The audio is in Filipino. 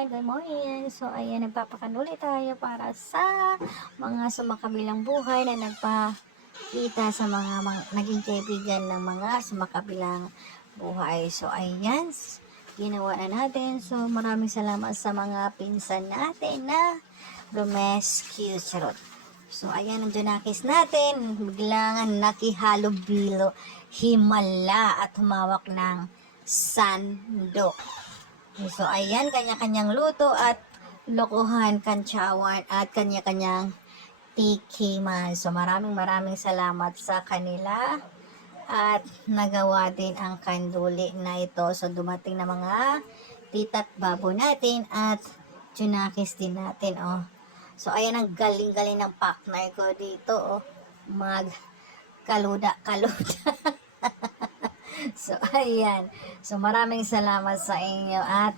everyone! Good morning! So, ayan, nagpapakanuli tayo para sa mga sumakabilang buhay na nagpakita sa mga naging kaibigan ng mga sumakabilang buhay. So, ayan, ginawa na natin. So, maraming salamat sa mga pinsan natin na rescue. Charot. So, ayan, ang Junakis natin. Biglang nakihalo-bilo, himala at humawak ng sandok. So, ayan, kanya-kanyang luto at lokohan, kantsawan at kanya-kanyang tikiman. So, maraming salamat sa kanila at nagawa din ang kanduli na ito. So, dumating na mga tita't babo natin at Junakis din natin, oh. So, ayan, ang galing-galing ng partner ko dito, oh. Kaluda. So, ayan. So, maraming salamat sa inyo at